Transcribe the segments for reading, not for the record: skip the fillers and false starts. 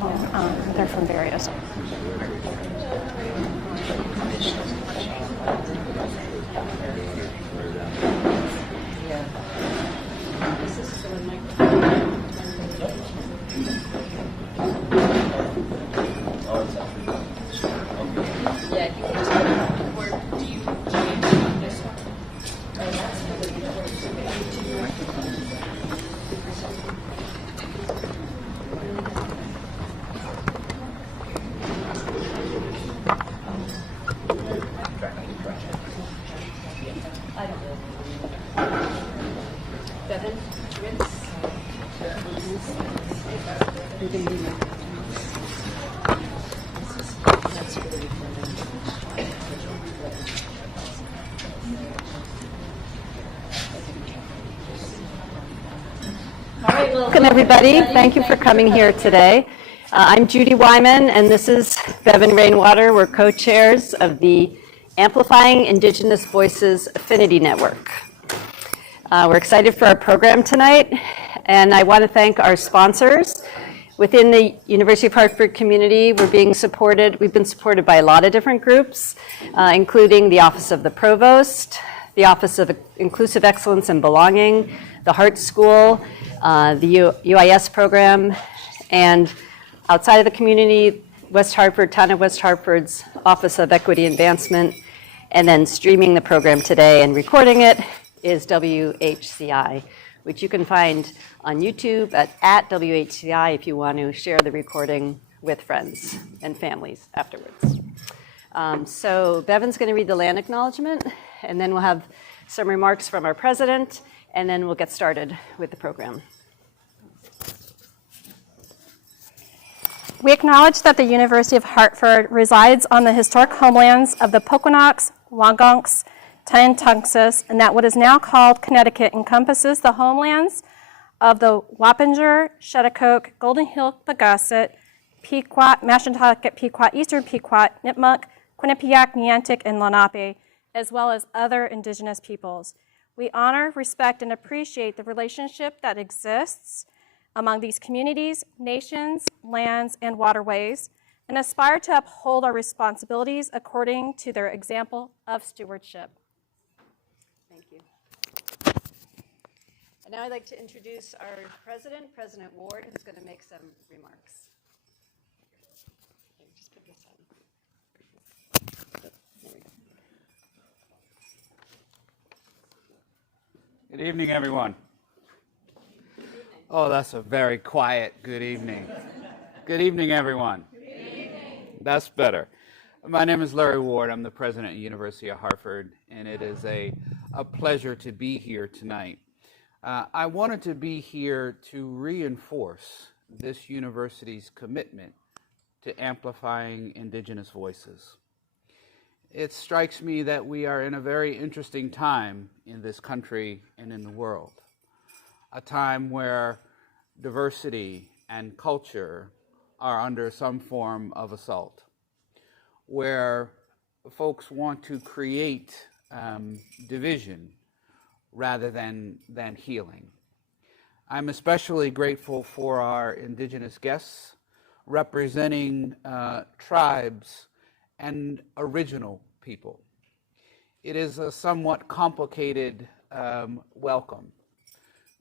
They're from various. Welcome, everybody. Thank you for coming here today. I'm Judy Wyman, and this is Bevan Rainwater. We're co-chairs of the Amplifying Indigenous Voices Affinity Network. We're excited for our program tonight, and I want to thank our sponsors. Within the University of Hartford community, we've been supported by a lot of different groups, including the Office of the Provost, the Office of Inclusive Excellence and Belonging, the Hart School, the UIS program, and outside of the community, West Hartford, Town of West Hartford's Office of Equity Advancement, and then streaming the program today and recording it is WHCI, which you can find on YouTube at WHCI if you want to share the recording with friends and families afterwards. So Bevan's going to read the land acknowledgement, and then we'll have some remarks from our president, and then we'll get started with the program. We acknowledge that the University of Hartford resides on the historic homelands of the Poconoks, Wagonks, Tioughnioks, and that what is now called Connecticut encompasses the homelands of the Wappinger, Schaghticoke, Golden Hill, Pagusset, Pequot, Mashantucket, Pequot, Eastern Pequot, Nipmuc, Quinnipiac, Niantic, and Lenape, as well as other indigenous peoples. We honor, respect, and appreciate the relationship that exists among these communities, nations, lands, and waterways, and aspire to uphold our responsibilities according to their example of stewardship. Thank you. And now I'd like to introduce our president, President Ward, who's going to make some remarks. Just put this on. There we go. Good evening, everyone. Oh, that's a very quiet good evening. Good evening, everyone. Good evening. That's better. My name is Larry Ward. I'm the president of the University of Hartford, and it is a pleasure to be here tonight. I wanted to be here to reinforce this university's commitment to amplifying Indigenous voices. It strikes me that we are in a very interesting time in this country and in the world. A time where diversity and culture are under some form of assault, where folks want to create division rather than healing. I'm especially grateful for our Indigenous guests representing tribes and original people. It is a somewhat complicated welcome,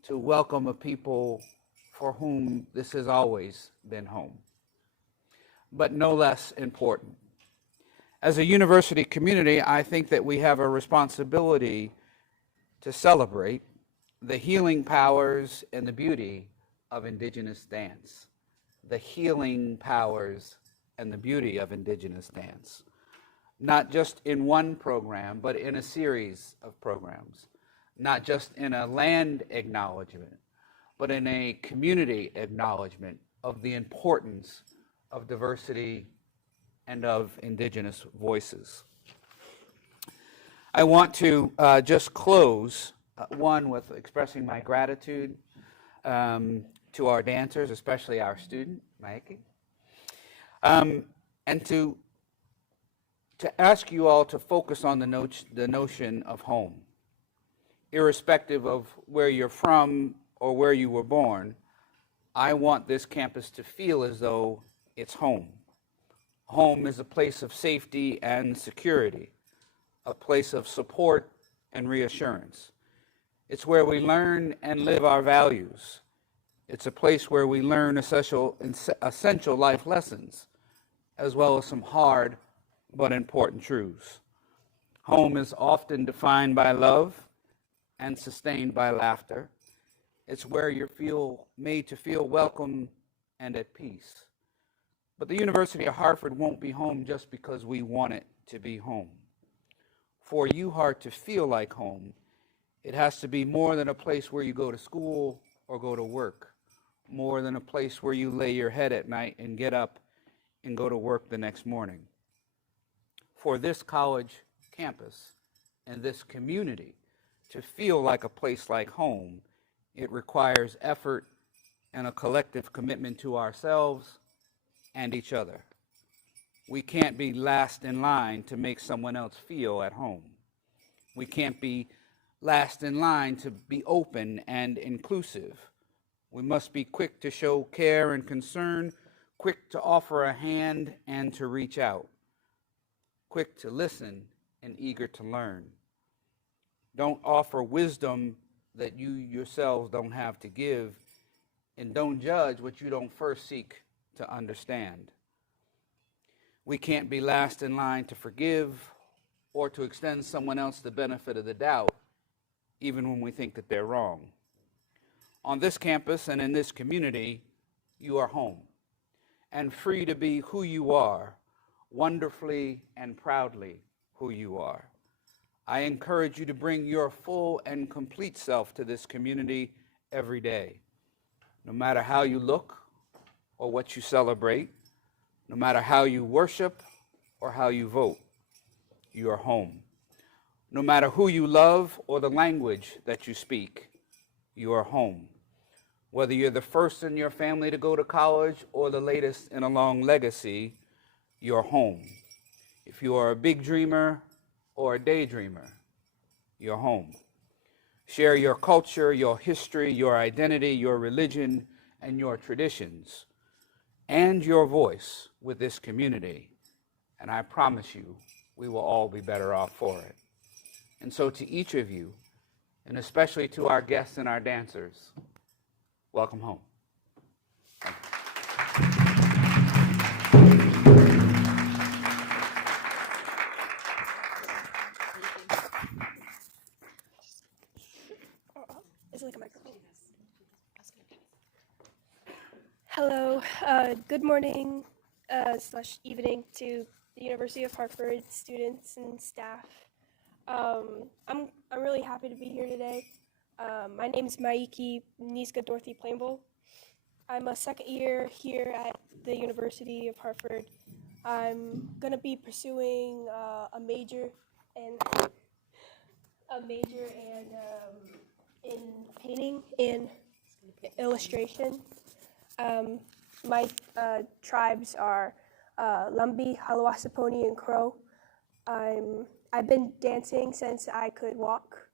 to welcome a people for whom this has always been home, but no less important. As a university community, I think that we have a responsibility to celebrate the healing powers and the beauty of Indigenous dance, the healing powers and the beauty of Indigenous dance, not just in one program, but in a series of programs. Not just in a land acknowledgement, but in a community acknowledgement of the importance of diversity and of Indigenous voices. I want to just close, one, with expressing my gratitude to our dancers, especially our student, Maiki, and to ask you all to focus on the notion of home. Irrespective of where you're from or where you were born, I want this campus to feel as though It's home. Home is a place of safety and security, a place of support and reassurance. It's where we learn and live our values. It's a place where we learn essential life lessons, as well as some hard but important truths. Home is often defined by love and sustained by laughter. It's where you're made to feel welcome and at peace. But the University of Hartford won't be home just because we want it to be home. For UHart to feel like home, it has to be more than a place where you go to school or go to work, more than a place where you lay your head at night and get up and go to work the next morning. For this college campus and this community to feel like a place like home, it requires effort and a collective commitment to ourselves and each other. We can't be last in line to make someone else feel at home. We can't be last in line to be open and inclusive. We must be quick to show care and concern, quick to offer a hand and to reach out, quick to listen and eager to learn. Don't offer wisdom that you yourselves don't have to give, and don't judge what you don't first seek to understand. We can't be last in line to forgive or to extend someone else the benefit of the doubt, even when we think that they're wrong. On this campus and in this community, you are home and free to be who you are, wonderfully and proudly who you are. I encourage you to bring your full and complete self to this community every day. No matter how you look or what you celebrate, no matter how you worship or how you vote, you are home. No matter who you love or the language that you speak, you are home. Whether you're the first in your family to go to college or the latest in a long legacy, you're home. If you are a big dreamer or a daydreamer, you're home. Share your culture, your history, your identity, your religion, and your traditions, and your voice with this community, and I promise you, we will all be better off for it. And so to each of you, and especially to our guests and our dancers, welcome home. Thank you. Is it like a microphone? Hello, good morning slash evening to the University of Hartford students and staff. I'm really happy to be here today. My name is Maiki Niska Dorothy Plainville. I'm a second year here at the University of Hartford. I'm gonna be pursuing a major in painting and illustration. My tribes are Lumbee, Halawasaponi, and Crow. I've been dancing since I could walk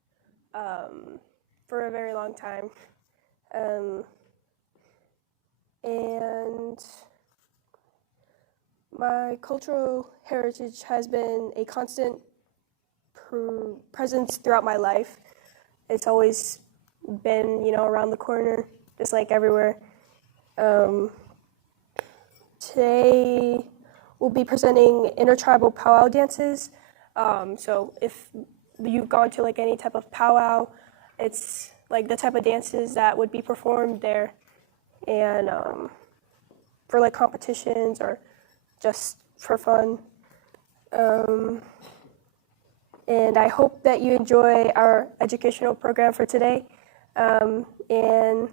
for a very long time. And my cultural heritage has been a constant presence throughout my life. It's always been, around the corner, just like everywhere. Today we'll be presenting intertribal powwow dances. So if you've gone to like any type of powwow, it's like the type of dances that would be performed there, and for like competitions or just for fun. And I hope that you enjoy our educational program for today. And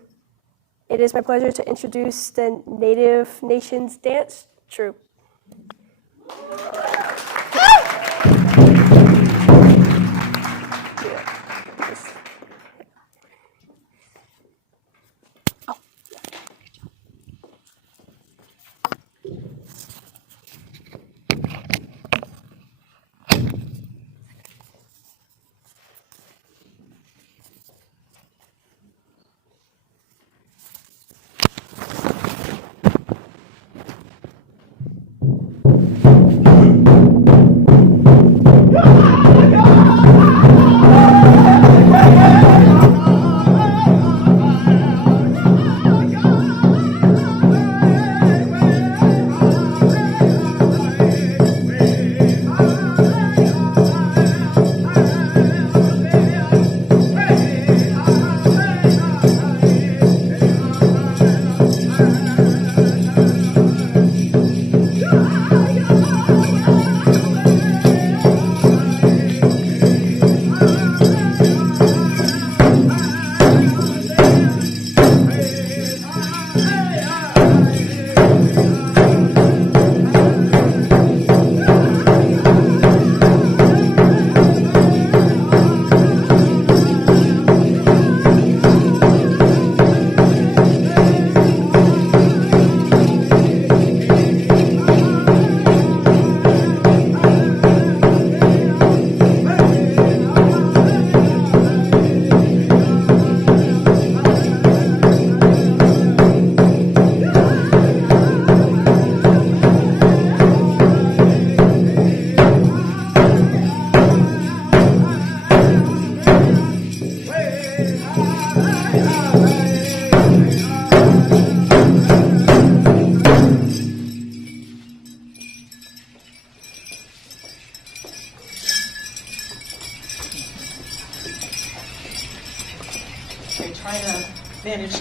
it is my pleasure to introduce the Native Nations Dance Troupe.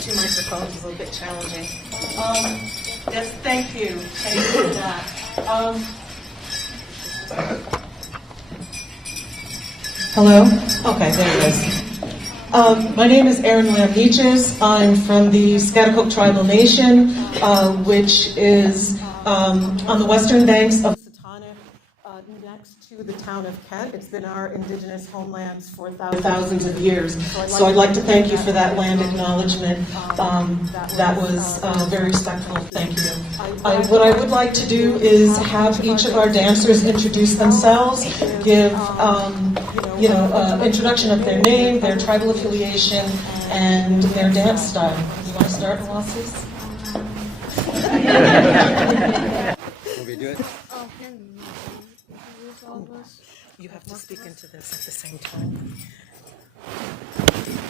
two microphones is a little bit challenging. Yes, thank you. Thank you for that. Hello? Okay, there it is. My name is Erin Lamniches. I'm from the Schaghticoke Tribal Nation, which is on the western banks of next to the town of Kent. It's been our indigenous homelands for thousands of years. So I'd like to thank you for that land acknowledgement. That was very respectful. Thank you. What I would like to do is have each of our dancers introduce themselves, give introduction of their name, their tribal affiliation, and their dance style. You want to start, Oasis? Will we do it? You have to speak into this at the same time.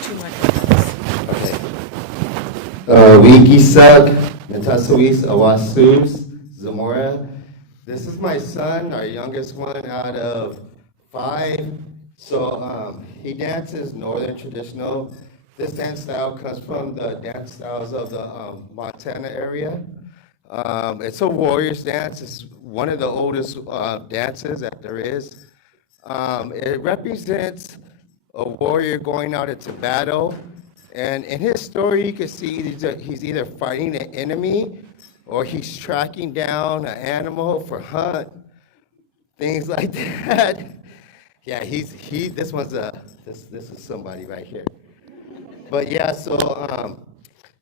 Two microphones. Wikisak, Natasawis, Awasus, Zamora. This is my son, our youngest one out of 5. So he dances Northern traditional. This dance style comes from the dance styles of the Montana area. It's a warrior's dance. It's one of the oldest dances that there is. It represents a warrior going out into battle. And in his story, you can see he's either fighting an enemy or he's tracking down an animal for hunt, things like that. Yeah, this is somebody right here. But yeah, so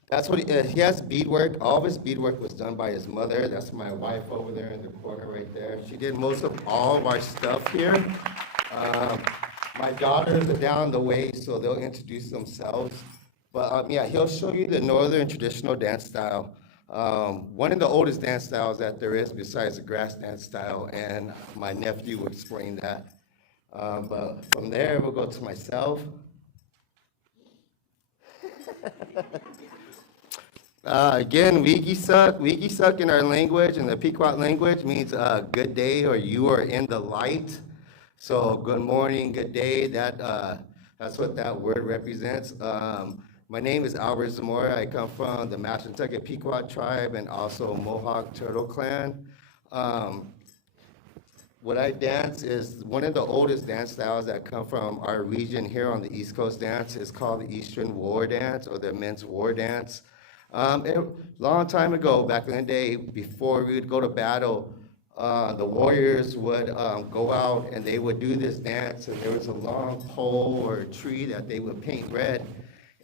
that's what he has beadwork. All of his beadwork was done by his mother. That's my wife over there in the corner right there. She did most of all of our stuff here. My daughters are down the way, so they'll introduce themselves. But yeah, he'll show you the Northern traditional dance style. One of the oldest dance styles that there is besides the grass dance style, and my nephew will explain that. But from there, we'll go to myself. Again, Wigisak in our language, in the Pequot language, means good day or you are in the light. So good morning, good day, that's what that word represents. My name is Albert Zamora. I come from the Mashantucket Pequot tribe and also Mohawk Turtle Clan. What I dance is one of the oldest dance styles that come from our region here on the East Coast dance. It's called the Eastern War Dance or the Men's War Dance. A long time ago, back in the day, before we would go to battle, the warriors would go out and they would do this dance, and there was a long pole or a tree that they would paint red,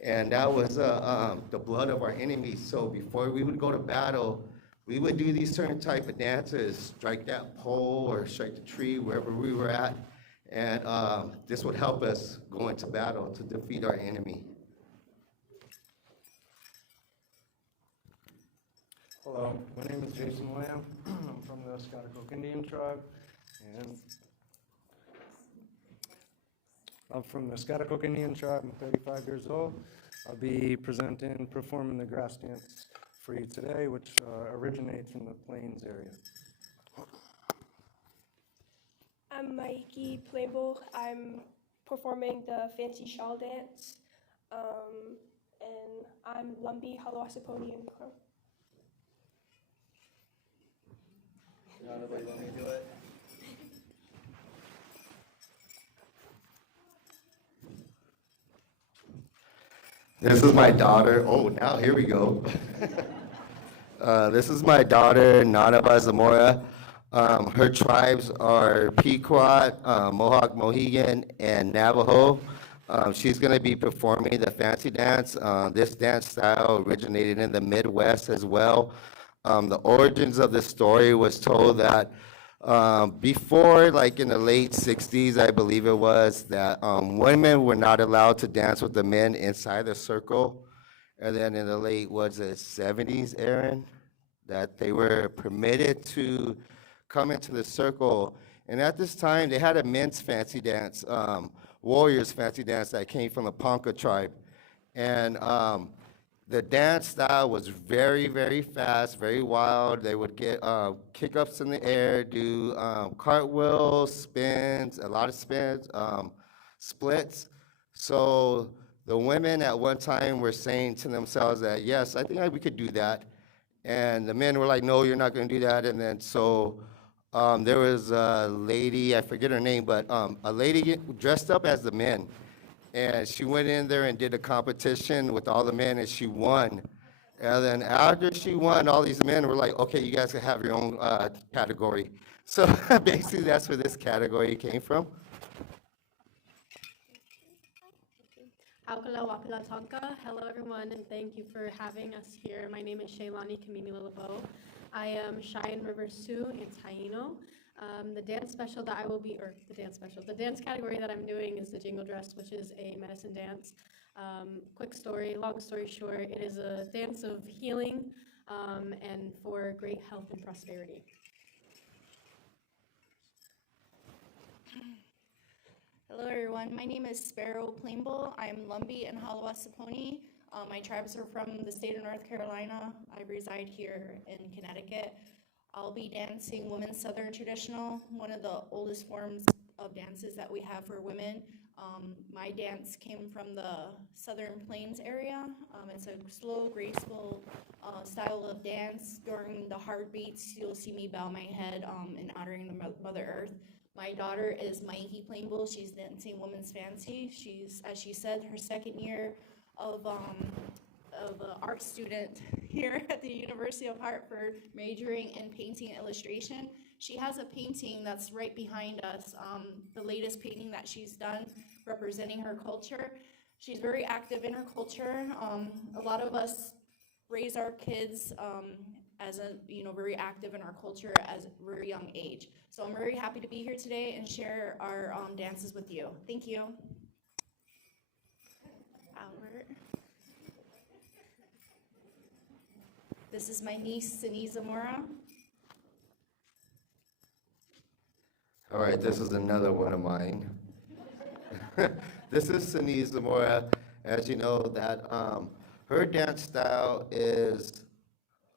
and that was the blood of our enemies. So before we would go to battle, we would do these certain type of dances, strike that pole or strike the tree wherever we were at, and this would help us go into battle to defeat our enemy. Hello, my name is Jason Lamb. I'm from the Schaghticoke Indian tribe, and I'm 35 years old. I'll be performing the grass dance for you today, which originates from the Plains area. I'm Mikey Playbull. I'm performing the fancy shawl dance, and I'm Lumbee Halawasaponi and Crow. Nobody want me to do it? This is my daughter. Oh, now here we go. This is my daughter, Nanaba Zamora. Her tribes are Pequot, Mohawk, Mohegan, and Navajo. She's going to be performing the fancy dance. This dance style originated in the Midwest as well. The origins of this story was told that before, like in the late 60s, I believe it was, that women were not allowed to dance with the men inside the circle. And then in the late, 70s, Aaron, that they were permitted to come into the circle. And at this time, they had a men's fancy dance, warriors fancy dance that came from the Ponca tribe. And the dance style was very, very fast, very wild. They would get kick-ups in the air, do cartwheels, spins, a lot of spins, splits. So the women at one time were saying to themselves that, yes, I think we could do that. And the men were like, no, you're not going to do that. And then so there was a lady, I forget her name, but a lady dressed up as the men. And she went in there and did a competition with all the men, and she won. And then after she won, all these men were like, okay, you guys can have your own category. So basically, that's where this category came from. Aukala Wapila Tonka. Hello, everyone, and thank you for having us here. My name is Shaylani Kamini Lilabo. I am Cheyenne River Sioux and Taino. The dance special that I will be, or the dance category that I'm doing is the Jingle dress, which is a medicine dance. Quick story, long story short, it is a dance of healing and for great health and prosperity. Hello everyone, my name is Sparrow Plainbull. I'm Lumbee and Halawasaponi. My tribes are from the state of North Carolina. I reside here in Connecticut. I'll be dancing Women's Southern Traditional, one of the oldest forms of dances that we have for women. My dance came from the Southern Plains area. It's a slow, graceful style of dance. During the heartbeats, you'll see me bow my head in honoring the Mother Earth. My daughter is Maiki Plainbull. She's dancing Women's Fancy. She's, as she said, her second year of art student here at the University of Hartford, majoring in painting and illustration. She has a painting that's right behind us, the latest painting that she's done representing her culture. She's very active in her culture. A lot of us raise our kids as very active in our culture at a very young age. So I'm very happy to be here today and share our dances with you. Thank you. Albert. This is my niece, Sini Zamora. All right, this is another one of mine. This is Sini Zamora. As you know, that her dance style is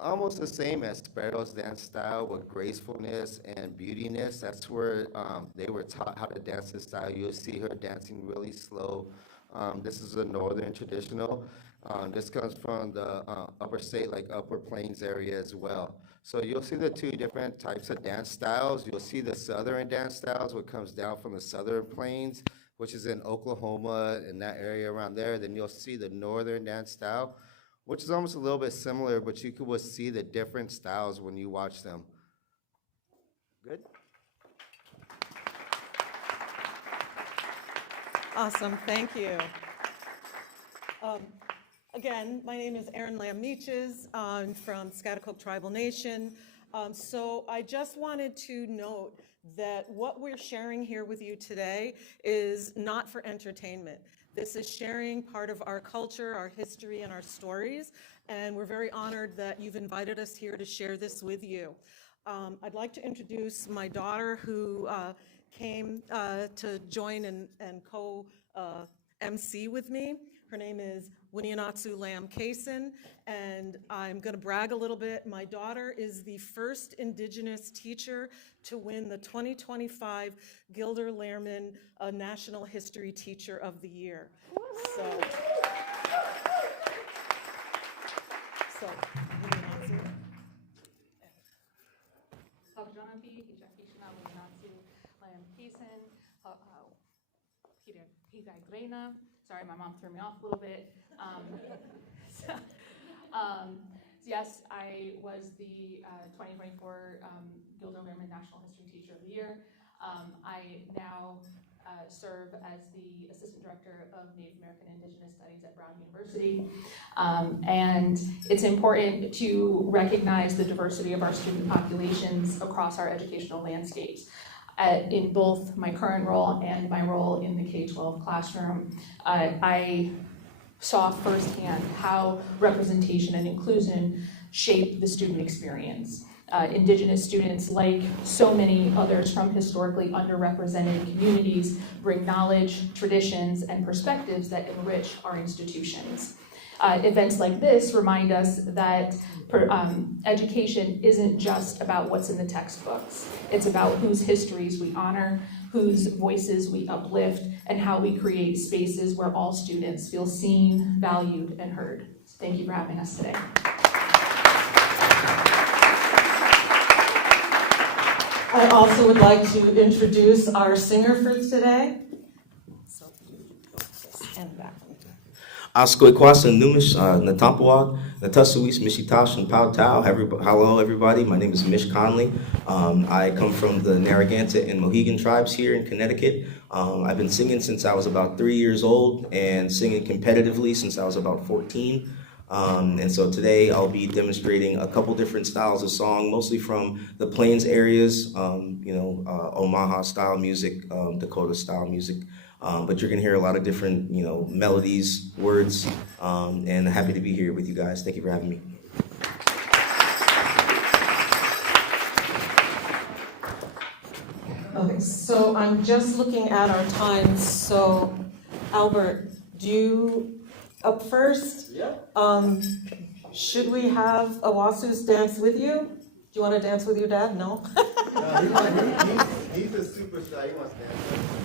almost the same as Sparrow's dance style with gracefulness and beautiness. That's where they were taught how to dance this style. You'll see her dancing really slow. This is a northern traditional. This comes from the upper state, like upper plains area as well. So you'll see the two different types of dance styles. You'll see the southern dance styles, what comes down from the southern plains, which is in Oklahoma and that area around there. Then you'll see the northern dance style, which is almost a little bit similar, but you could see the different styles when you watch them. Good? Awesome, thank you. Again, my name is Erin Lamb-Neeches. I'm from Schaghticoke Tribal Nation. So I just wanted to note that what we're sharing here with you today is not for entertainment. This is sharing part of our culture, our history, and our stories, and we're very honored that you've invited us here to share this with you. I'd like to introduce my daughter who came to join and co-MC with me. Her name is Winianatsu Lamb Kaysen, and I'm going to brag a little bit. My daughter is the first Indigenous teacher to win the 2025 Gilder Lehrman National History Teacher of the Year. So Winianatsu. Sorry, my mom threw me off a little bit. Yes, I was the 2024 Gilder Lehrman National History Teacher of the Year. I now serve as the Assistant Director of Native American Indigenous Studies at Brown University. And it's important to recognize the diversity of our student populations across our educational landscapes. In both my current role and my role in the K-12 classroom, I saw firsthand how representation and inclusion shape the student experience. Indigenous students, like so many others from historically underrepresented communities, bring knowledge, traditions, and perspectives that enrich our institutions. Events like this remind us that education isn't just about what's in the textbooks. It's about whose histories we honor, whose voices we uplift, and how we create spaces where all students feel seen, valued, and heard. Thank you for having us today. I also would like to introduce our singer for today. Askwekwasan Numish Natampawag, Natasuis Mishitash and Pau Tau. Hello, everybody. My name is Mish Conley. I come from the Narragansett and Mohegan tribes here in Connecticut. I've been singing since I was about 3 years old and singing competitively since I was about 14. And so today I'll be demonstrating a couple different styles of song, mostly from the Plains areas, Omaha style music, Dakota style music. But you're gonna hear a lot of different, melodies, words, and happy to be here with you guys. Thank you for having me. Okay, so I'm just looking at our time. So, Albert, do you up first? Yeah. Should we have Awasus dance with you? Do you want to dance with your dad? No? He's a superstar. He wants to dance.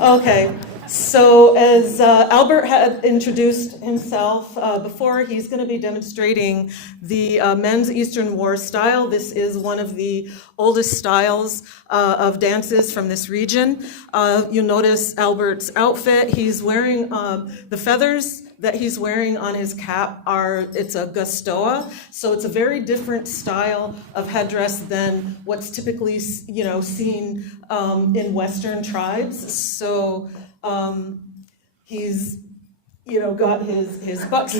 Okay, so as Albert had introduced himself before, he's going to be demonstrating the men's Eastern War style. This is one of the oldest styles of dances from this region. You'll notice Albert's outfit. He's wearing the feathers that he's wearing on his cap it's a gustoa, so it's a very different style of headdress than what's typically, seen in Western tribes. So he's, got his bucks.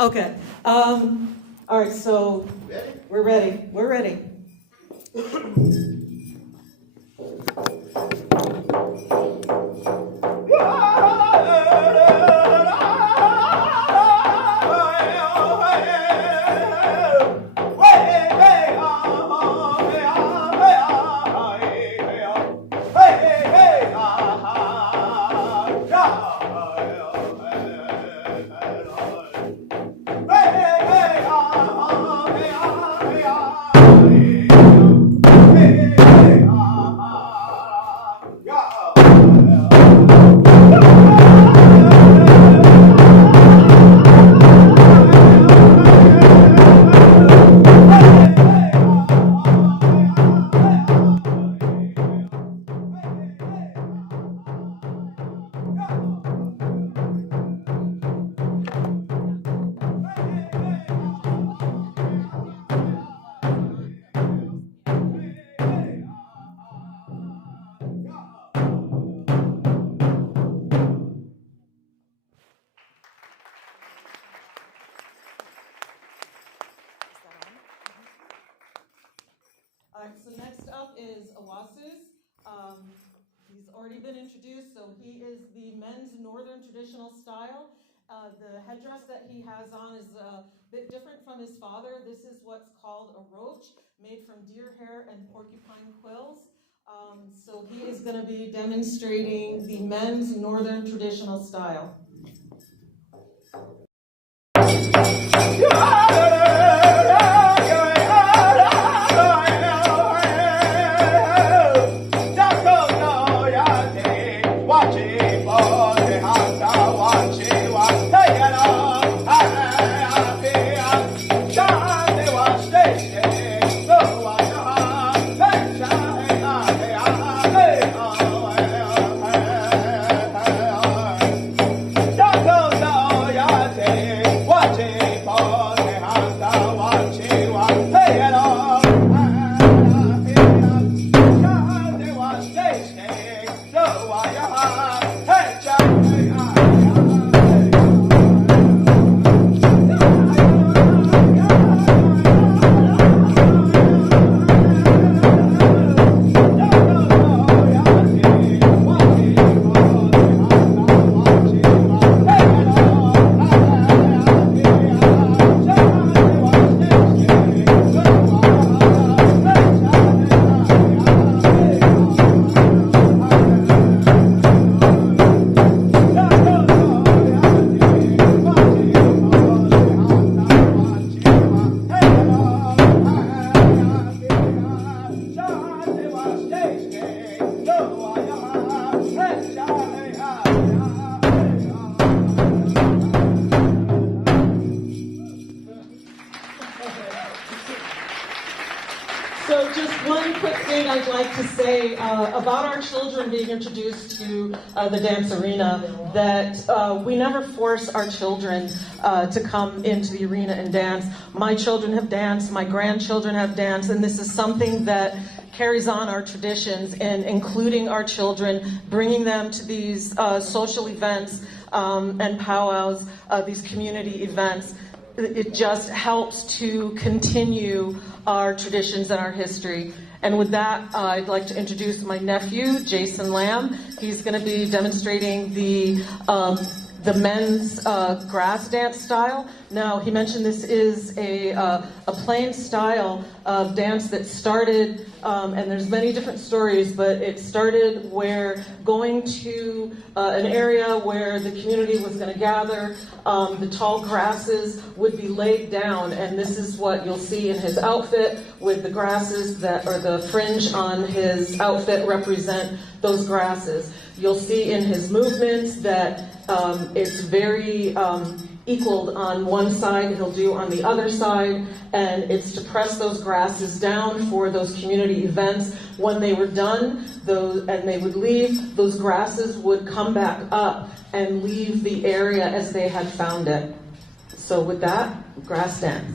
Okay. All right. So we're ready. We're ready. All right, so next up is Awasus. He's already been introduced, so he is the men's northern traditional style. The headdress that he has on is a bit different from his father. This is what's called a roach, made from deer hair and porcupine quills. So he is going to be demonstrating the men's northern traditional style. say about our children being introduced to the dance arena that we never force our children to come into the arena and dance. My children have danced, my grandchildren have danced, and this is something that carries on our traditions and including our children, bringing them to these social events and powwows, these community events. It just helps to continue our traditions and our history. And with that, I'd like to introduce my nephew, Jason Lamb. He's going to be demonstrating the men's grass dance style. Now, he mentioned this is a plain style of dance that started, and there's many different stories, but it started where going to an area where the community was going to gather, the tall grasses would be laid down, and this is what you'll see in his outfit with the grasses that, or the fringe on his outfit represent those grasses. You'll see in his movements that it's very equaled on one side, he'll do on the other side, and it's to press those grasses down for those community events. When they were done, and they would leave, those grasses would come back up and leave the area as they had found it. So with that, grass dance.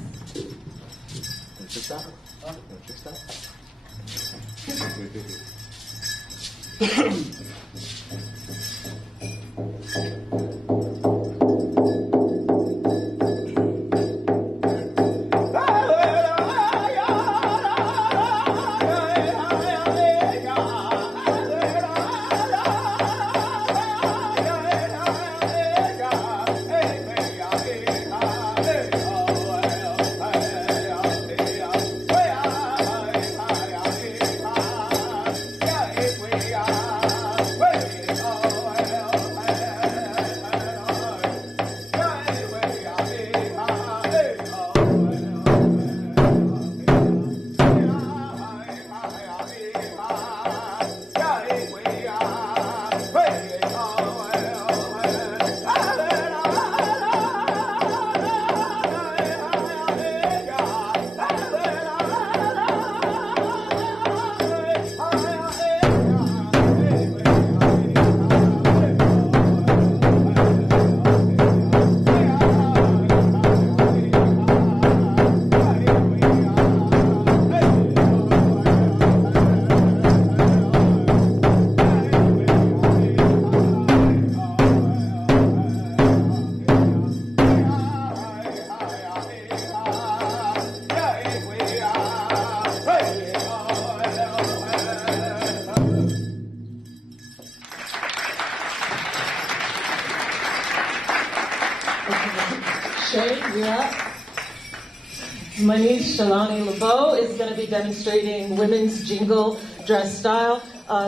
My niece, Shalani LeBeau, is going to be demonstrating women's jingle dress style.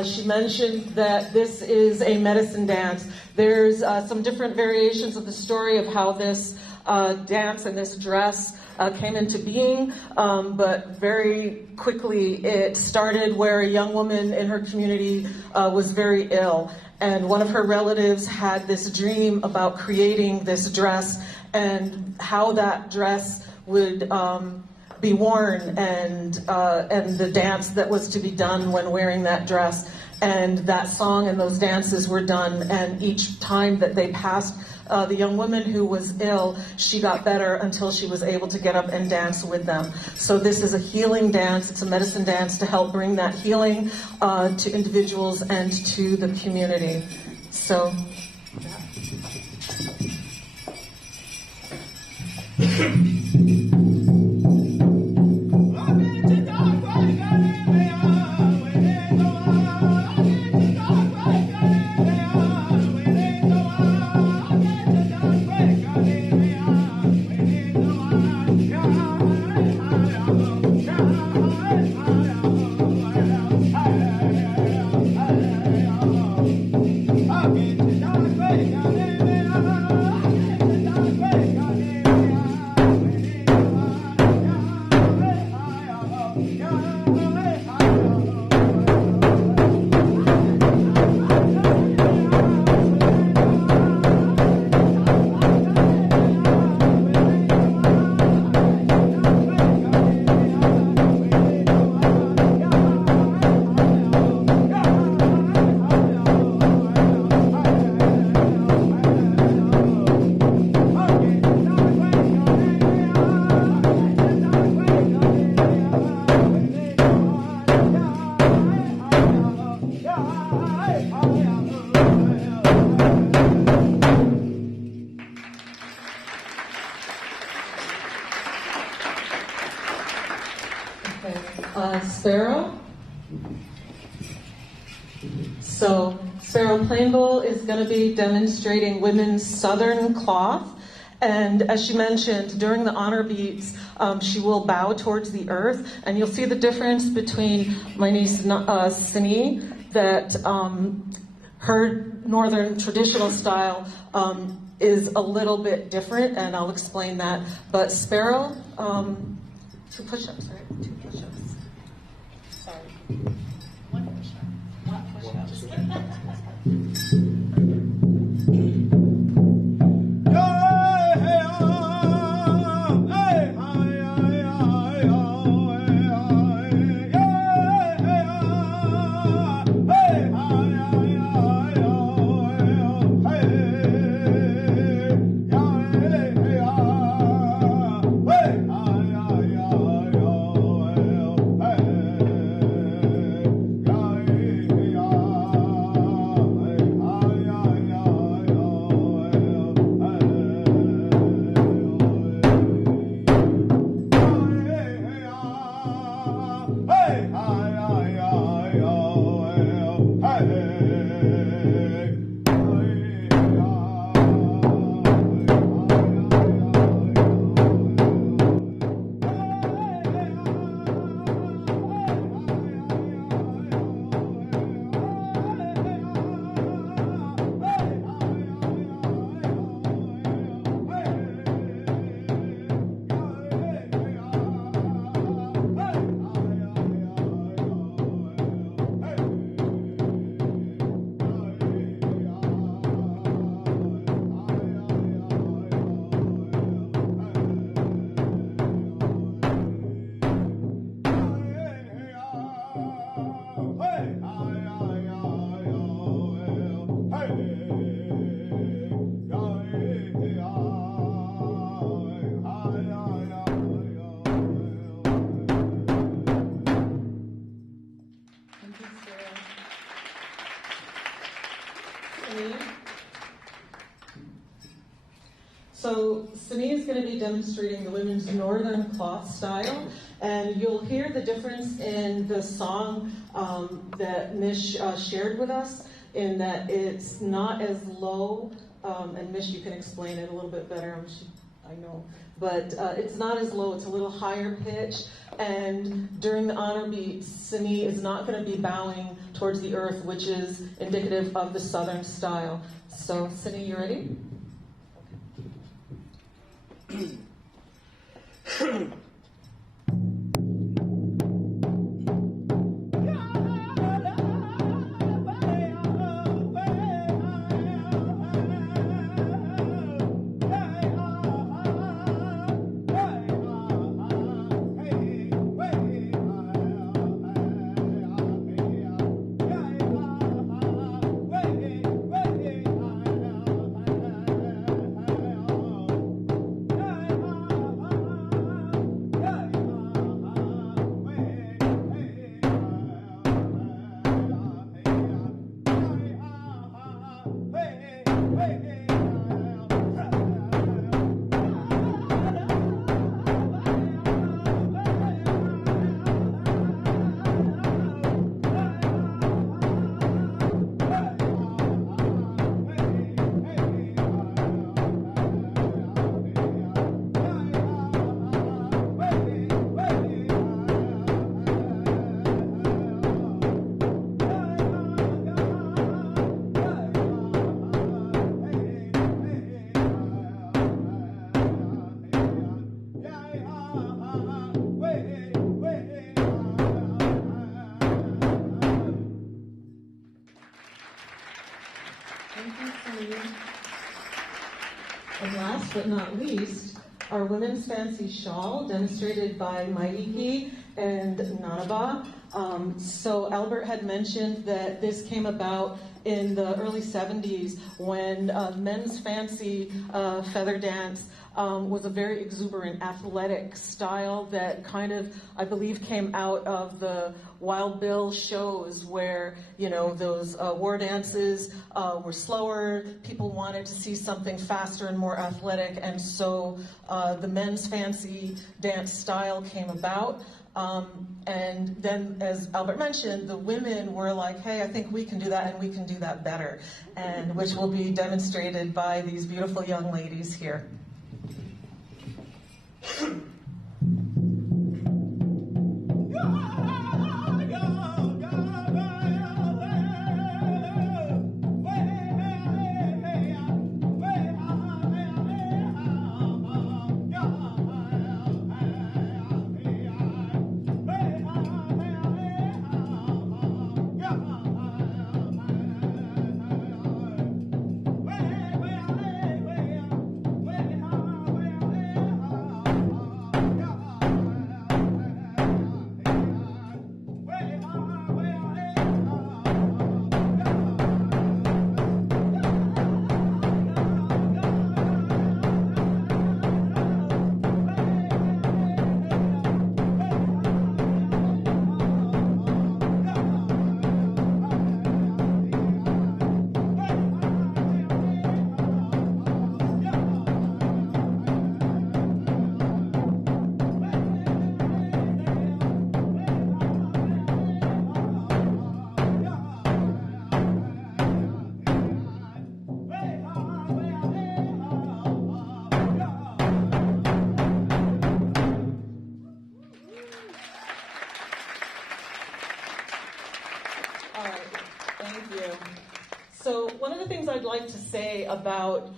She mentioned that this is a medicine dance. There's some different variations of the story of how this dance and this dress came into being, but very quickly it started where a young woman in her community was very ill, and one of her relatives had this dream about creating this dress and how that dress would be worn and the dance that was to be done when wearing that dress. And that song and those dances were done, and each time that they passed the young woman who was ill, she got better until she was able to get up and dance with them. So this is a healing dance, it's a medicine dance to help bring that healing to individuals and to the community. So. Okay. Sparrow. So Sparrow Plainbowl is going to be demonstrating women's Southern cloth. And as she mentioned, during the honor beats, she will bow towards the earth. And you'll see the difference between my niece, Sini, that her northern traditional style is a little bit different, and I'll explain that. But Sparrow, 2 push-ups, right? 2 push-ups. Sorry. 1 push-up. 1 push-up. So Sini is going to be demonstrating the women's northern cloth style, and you'll hear the difference in the song that Mish shared with us, in that it's not as low, and Mish, you can explain it a little bit better, I know, but it's not as low, it's a little higher pitch, and during the honor beat, Sini is not going to be bowing towards the earth, which is indicative of the southern style. So Sini, you ready? And last but not least, our women's fancy shawl, demonstrated by Maiki and Nanaba. So Albert had mentioned that this came about in the early 70s when men's fancy feather dance was a very exuberant athletic style that kind of, I believe, came out of the Wild Bill shows where, you know, those war dances were slower. People wanted to see something faster and more athletic, and so the men's fancy dance style came about. And then, as Albert mentioned, the women were like, hey, I think we can do that, and we can do that better, and which will be demonstrated by these beautiful young ladies here. So one of the things I'd like to say about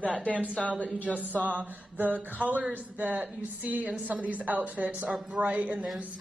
that dance style that you just saw, the colors that you see in some of these outfits are bright, and there's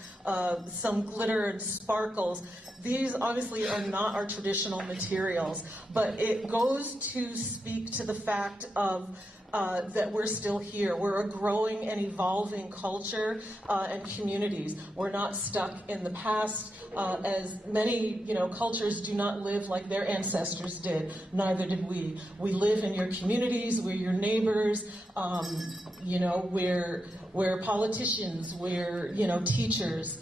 some glitter and sparkles. These obviously are not our traditional materials, but it goes to speak to the fact of that we're still here. We're a growing and evolving culture and communities. We're not stuck in the past, as many cultures do not live like their ancestors did. Neither did we. We live in your communities. We're your neighbors. We're politicians. We're teachers.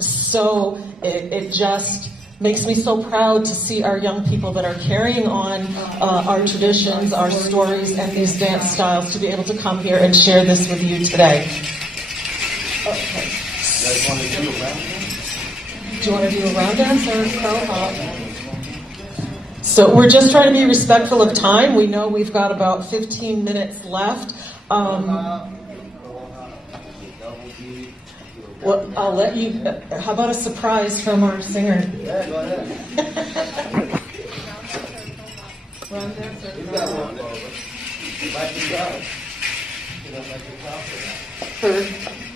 So it just makes me so proud to see our young people that are carrying on our traditions, our stories, and these dance styles to be able to come here and share this with you today. Okay. You guys want to do a round dance? Do you want to do a round dance or a crow hop? So we're just trying to be respectful of time. We know we've got about 15 minutes left. Well, I'll let you. How about a surprise from our singer? Yeah, go ahead. Round dance or You got one. Like you got. For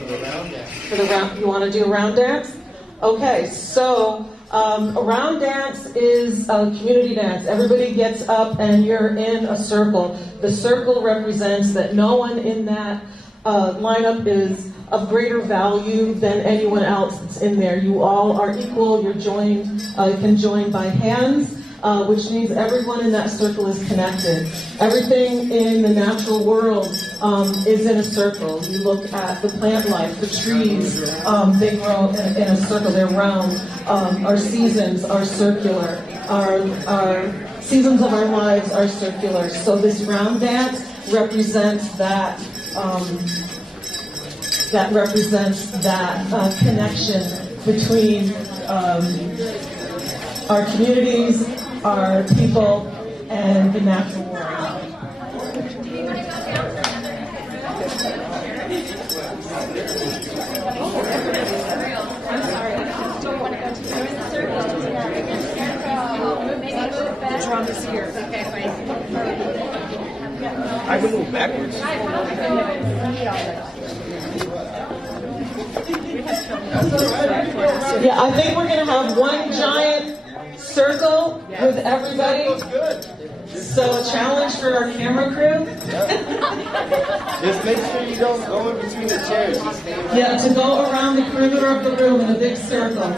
the round dance. For the round, you want to do a round dance? Okay, so a round dance is a community dance. Everybody gets up and you're in a circle. The circle represents that no one in that lineup is of greater value than anyone else that's in there. You all are equal. You're joined. You can join by hands, which means everyone in that circle is connected. Everything in the natural world is in a circle. You look at the plant life, the trees, they grow in a circle. They're round. Our seasons are circular. Our seasons of our lives are circular. So this round dance represents that. That represents that connection between our communities, our people, and the natural world. I'm sorry. Do you want to go to the circle? Maybe move back. The drum is here. Okay, fine. I can move backwards. Yeah, I think we're going to have one giant circle with everybody. So a challenge for our camera crew. Just make sure you don't go in between the chairs. Yeah, to go around the perimeter of the room in a big circle.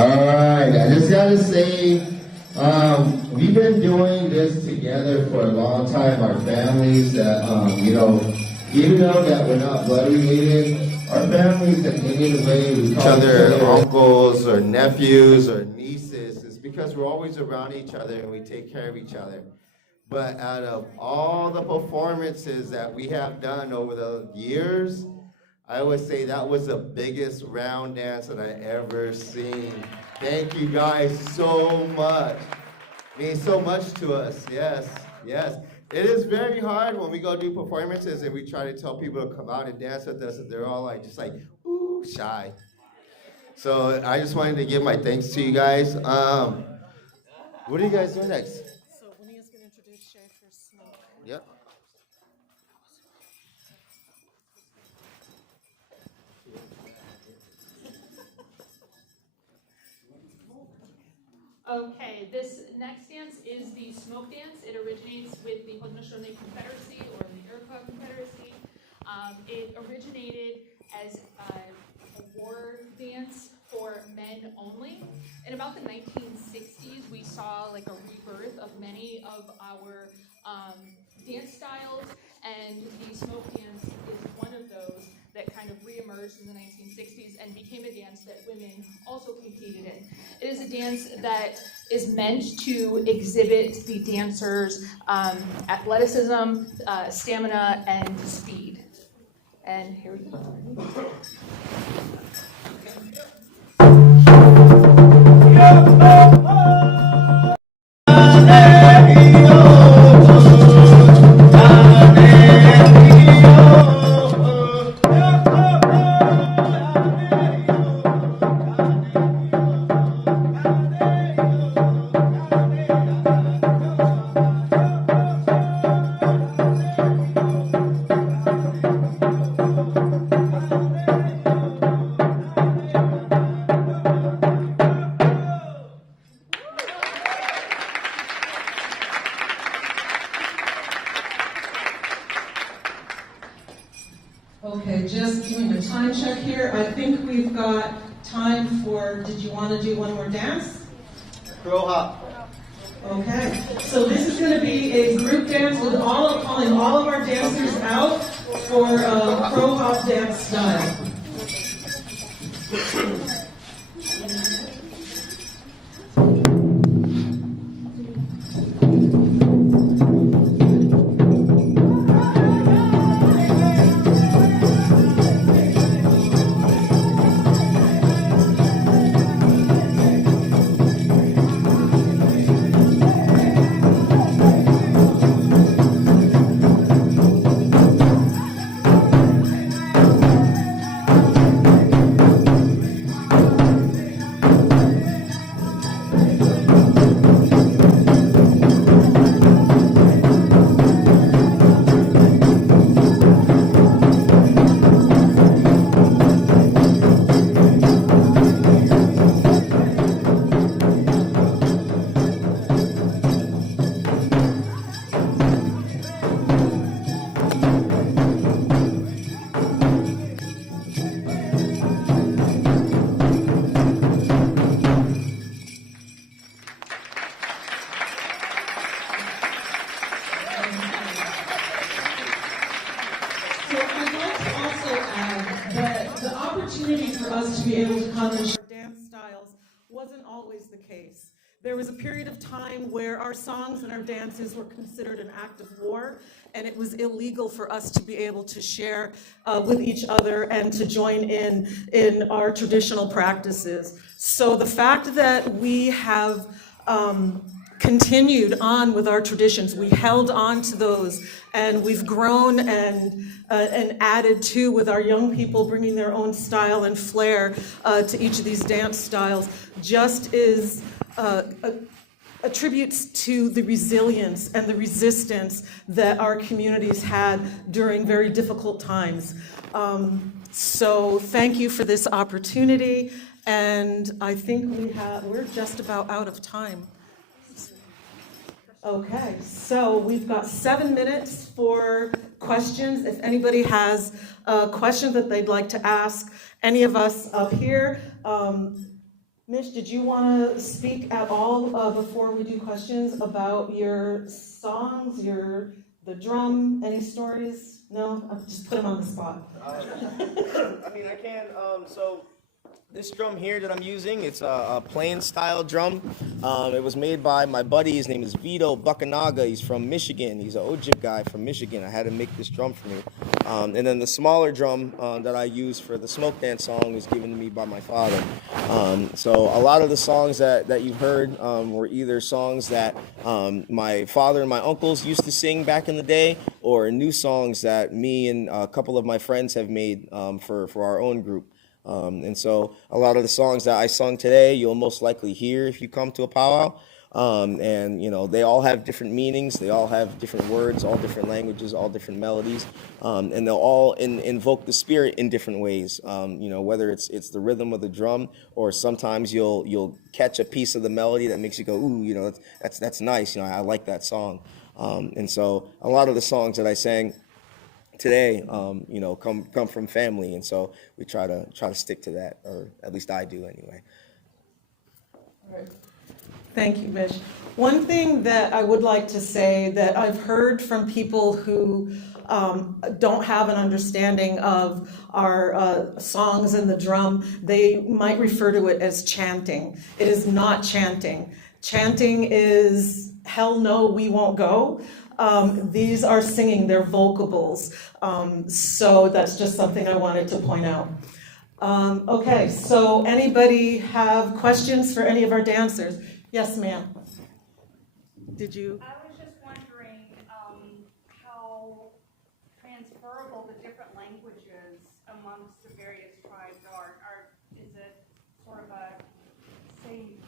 All right, I just gotta say, we've been doing this together for a long time. Our families that, even though that we're not blood related, our families in any way, we call each other uncles or nephews or nieces. It's because we're always around each other and we take care of each other. But out of all the performances that we have done over the years, I would say that was the biggest round dance that I ever seen. Thank you guys so much. It means so much to us. Yes, yes. It is very hard when we go do performances and we try to tell people to come out and dance with us, and they're all like, just like, ooh, shy. So I just wanted to give my thanks to you guys. What are you guys doing next? So Winnie's going to introduce Shay for smoke. Yep. Okay, this next dance is the smoke dance. It originates with the Haudenosaunee Confederacy or the Iroquois Confederacy. It originated as a war dance for men only. In about the 1960s, we saw like a rebirth of many of our dance styles, and the smoke dance is one of those that kind of reemerged in the 1960s and became a dance that women also competed in. It is a dance that is meant to exhibit the dancer's athleticism, stamina, and speed. And here we go. Okay, just doing a time check here. I think we've got time for, did you want to do one more dance? Crow hop. Okay, so this is going to be a group dance with calling all of our dancers out for Crow Hop dance style. Dance styles wasn't always the case. There was a period of time where our songs and our dances were considered an act of war, and it was illegal for us to be able to share with each other and to join in our traditional practices. So the fact that we have continued on with our traditions, we held on to those, and we've grown and added to with our young people bringing their own style and flair to each of these dance styles, just is attributes to the resilience and the resistance that our communities had during very difficult times. So thank you for this opportunity, and I think we're just about out of time. Okay, so we've got 7 minutes for questions. If anybody has a question that they'd like to ask any of us up here. Mish, did you want to speak at all before we do questions about your songs, the drum, any stories? No? I'll just put them on the spot. I mean, I can. So this drum here that I'm using, it's a plain style drum. It was made by my buddy. His name is Vito Buckanaga. He's from Michigan. He's an Ojib guy from Michigan. I had him make this drum for me. And then the smaller drum that I use for the smoke dance song was given to me by my father. So a lot of the songs that you've heard were either songs that my father and my uncles used to sing back in the day, or new songs that me and a couple of my friends have made for our own group. And so a lot of the songs that I sung today, you'll most likely hear if you come to a powwow. And, you know, they all have different meanings. They all have different words, all different languages, all different melodies. And they'll all invoke the spirit in different ways. You know, whether it's the rhythm of the drum, or sometimes you'll catch a piece of the melody that makes you go, ooh, you know, that's nice. You know, I like that song. And so a lot of the songs that I sang today, you know, come from family, and so we try to stick to that, or at least I do anyway. All right. Thank you, Mish. One thing that I would like to say that I've heard from people who don't have an understanding of our songs and the drum, they might refer to it as chanting. It is not chanting. Chanting is hell no, we won't go. These are singing, they're vocables. So that's just something I wanted to point out. Okay, so anybody have questions for any of our dancers? Yes, ma'am. Did you? I was just wondering how transferable the different languages amongst the various tribes are. Is it sort of a same?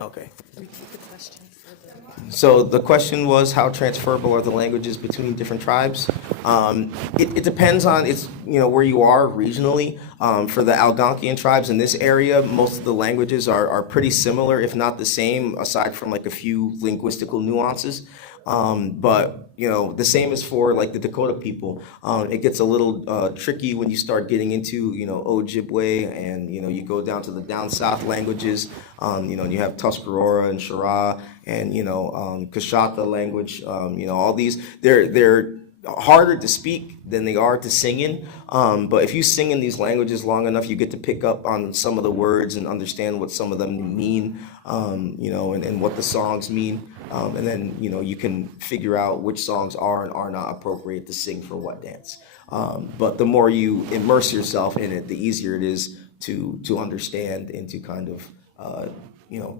Okay. So the question was, how transferable are the languages between different tribes? It depends on where you are regionally. For the Algonquian tribes in this area, most of the languages are pretty similar, if not the same, aside from like a few linguistical nuances. But the same is for like the Dakota people. It gets a little tricky when you start getting into Ojibwe, and you go down to the down south languages. You have Tuscarora and Shira and Kashata language. All these they're harder to speak than they are to sing in. But if you sing in these languages long enough, you get to pick up on some of the words and understand what some of them mean, and what the songs mean. And then, you can figure out which songs are and are not appropriate to sing for what dance. But the more you immerse yourself in it, the easier it is to understand and to kind of,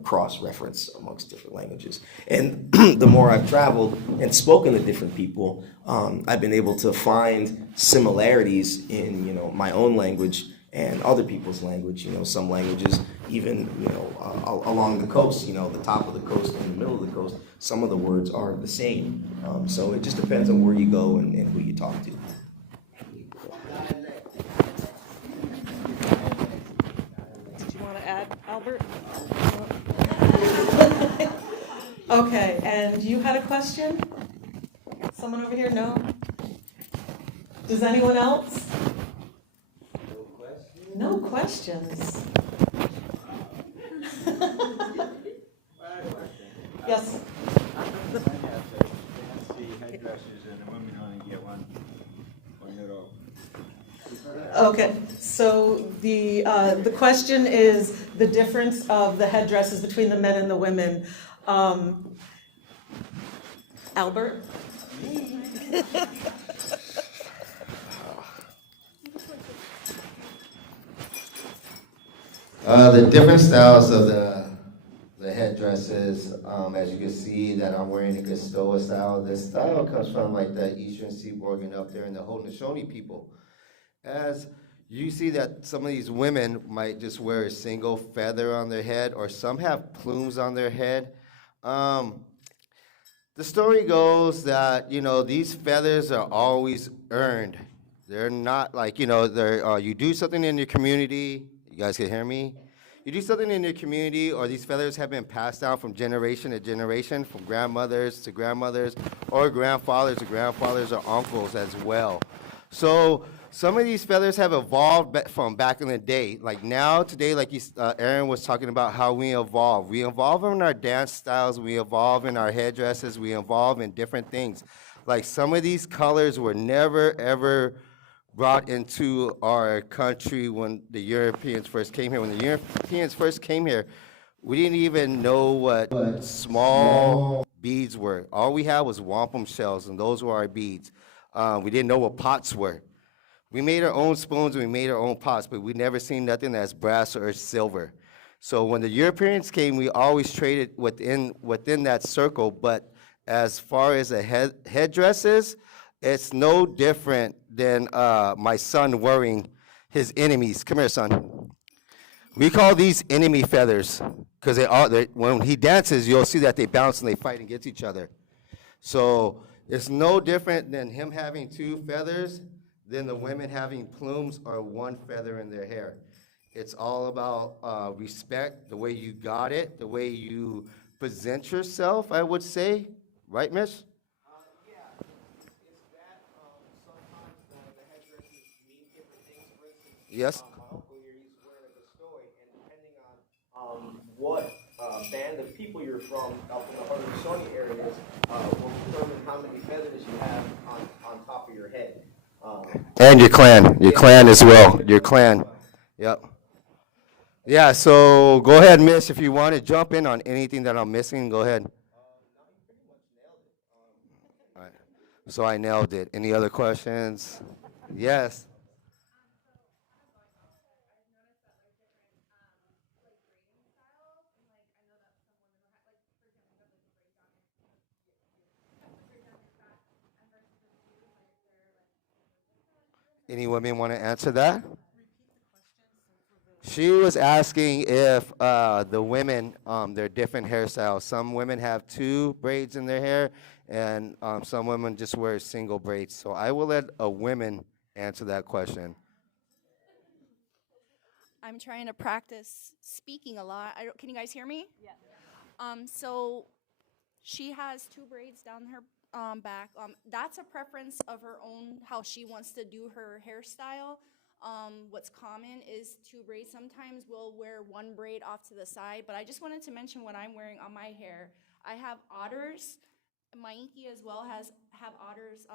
cross-reference amongst different languages. And the more I've traveled and spoken to different people, I've been able to find similarities in, my own language and other people's language. Some languages, even, along the coast, the top of the coast and the middle of the coast, some of the words are the same. So it just depends on where you go and who you talk to. Did you want to add, Albert? Okay, and you had a question? Someone over here? No? Does anyone else? No questions. Yes. Okay, so the question is the difference of the headdresses between the men and the women. Albert? The different styles of the headdresses, as you can see that I'm wearing the Gastoa style. This style comes from like the Eastern Seaboard and up there in the Haudenosaunee people. As you see that some of these women might just wear a single feather on their head, or some have plumes on their head. The story goes that, these feathers are always earned. They're not like, they're, you do something in your community. You guys can hear me? You do something in your community, or these feathers have been passed down from generation to generation, from grandmothers to grandmothers, or grandfathers to grandfathers, or uncles as well. So some of these feathers have evolved from back in the day. Like now, today, like Aaron was talking about how we evolve. We evolve in our dance styles, we evolve in our headdresses, we evolve in different things. Like some of these colors were never, ever brought into our country when the Europeans first came here. When the Europeans first came here, we didn't even know what small beads were. All we had was wampum shells, and those were our beads. We didn't know what pots were. We made our own spoons and we made our own pots, but we never seen nothing that's brass or silver. So when the Europeans came, we always traded within that circle. But as far as the headdresses, it's no different than my son wearing his enemies. Come here, son. We call these enemy feathers because when he dances, you'll see that they bounce and they fight against each other. So it's no different than him having two feathers than the women having plumes or one feather in their hair. It's all about respect, the way you got it, the way you present yourself, I would say. Right, Miss? Yes. My uncle here, he's wearing a Gastoa, and depending on what band of people you're from up in the Haudenosaunee areas, will determine how many feathers you have on top of your head. And your clan as well, your clan. Yep. Yeah, so go ahead, Miss, if you want to jump in on anything that I'm missing, go ahead. All right. So I nailed it. Any other questions? Yes. Any women want to answer that? She was asking if the women, their different hairstyles. Some women have two braids in their hair, and some women just wear single braids. So I will let a woman answer that question. I'm trying to practice speaking a lot. Can you guys hear me? Yes. So She has 2 braids down her back. That's a preference of her own, how she wants to do her hairstyle. What's common is 2 braids. Sometimes we'll wear 1 braid off to the side, but I just wanted to mention what I'm wearing on my hair. I have otters. My inky as well have otters.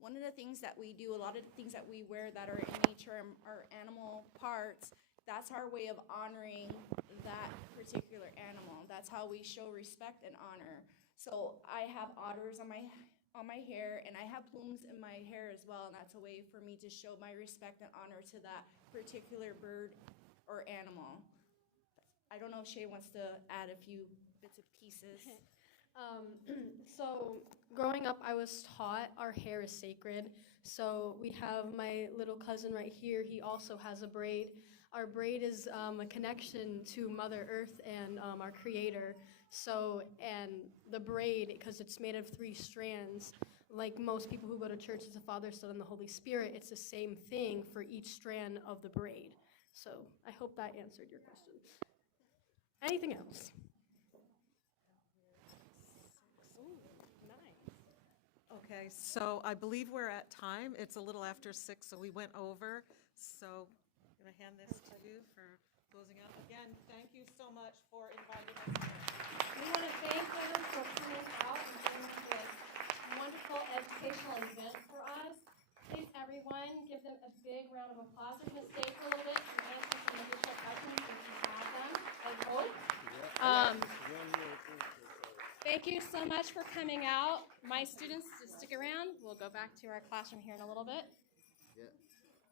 One of the things that we do, a lot of the things that we wear that are in nature are animal parts. That's our way of honoring that particular animal. That's how we show respect and honor. So I have otters on my hair, and I have plumes in my hair as well, and that's a way for me to show my respect and honor to that particular bird or animal. I don't know if Shay wants to add a few bits and pieces. So growing up, I was taught our hair is sacred. So we have my little cousin right here. He also has a braid. Our braid is a connection to Mother Earth and our Creator. So, and the braid, because it's made of 3 strands, like most people who go to church, it's the Father, Son, and the Holy Spirit. It's the same thing for each strand of the braid. So I hope that answered your question. Anything else? Okay, so I believe we're at time. It's a little after 6, so we went over. So I'm going to hand this to you for closing out. Again, thank you so much for inviting us here. We want to thank you for coming out and doing this wonderful educational event for us. Please, everyone, give them a big round of applause. We're going to stay for a little bit to answer some additional questions if you have them, I hope. Thank you so much for coming out. My students, just stick around. We'll go back to our classroom here in a little bit.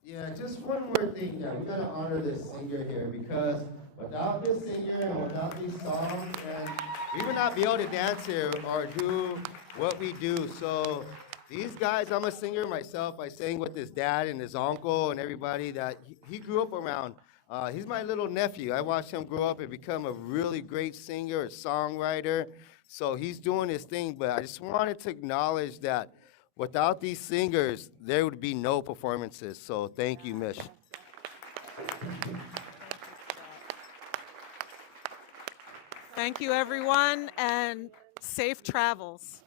Yeah, just one more thing. Yeah, we gotta honor this singer here, because without this singer and without these songs, and we would not be able to dance here or do what we do. So these guys, I'm a singer myself. I sang with his dad and his uncle and everybody that he grew up around. He's my little nephew. I watched him grow up and become a really great singer, a songwriter. So he's doing his thing, but I just wanted to acknowledge that without these singers, there would be no performances. So thank you, Mish. Thank you, everyone, and safe travels.